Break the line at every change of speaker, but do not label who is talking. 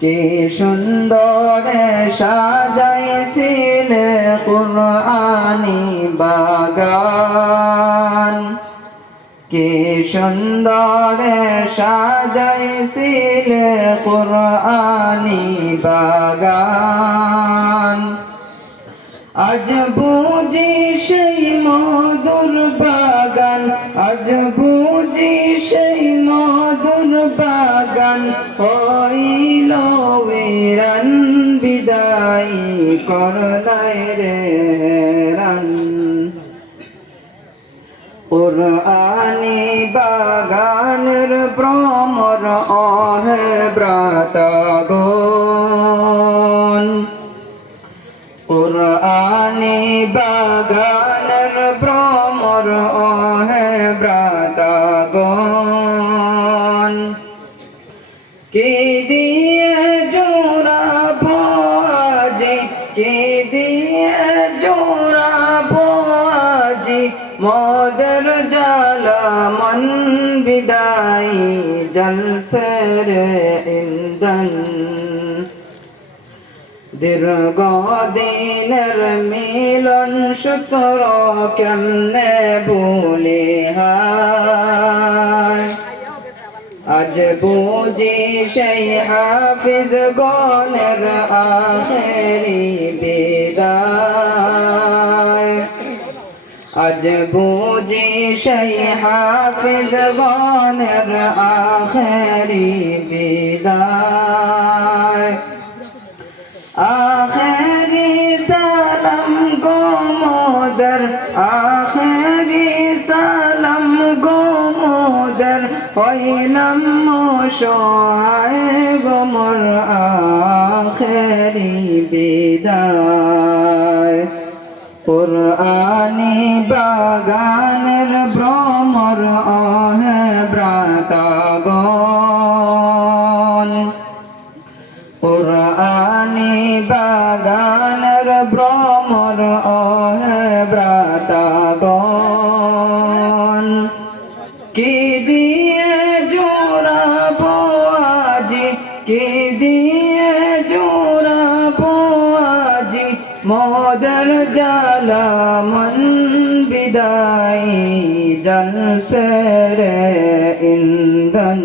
কি সুন্দর সাজাইছিল কুরআনি বাগান? কি সুন্দর সাজাইছিল কুরআনি বাগান? আজ বুঝি সেই মধুর বাগান, আজ বুঝি সেই মধুর বাগান। বেরান বিদায় করলাই রে পুরানি বাগানের ভ্রমর অহে ব্রাতগণ। পুরানি বাগানের ভ্রমর অহে ব্রাতগণ। কে দিয়ে কে দিয়ে জোড়াবো আজি মদের জালা মন বিদায়, জলসের ইন্দন দীর্ঘ মিলন সূত্র কেমনে ভুলে? আজ বুঝি সেই হাফিজ গনের আখেরি বিদায় আজ বুঝি সেই হাফিজ গনের আখেরি বিদায় আখেরি সালাম গো মোদর আখেরি মোদর হইলাম সহায় গো মোর আখেরি বিদায়। পুরানি বাগানের ভ্রমর অহে ব্রাতাগণ পুরানি বাগানের ভ্রমর অহে ব্রাতাগণ মদর জালা মন বিদায় জলসের ইন্দন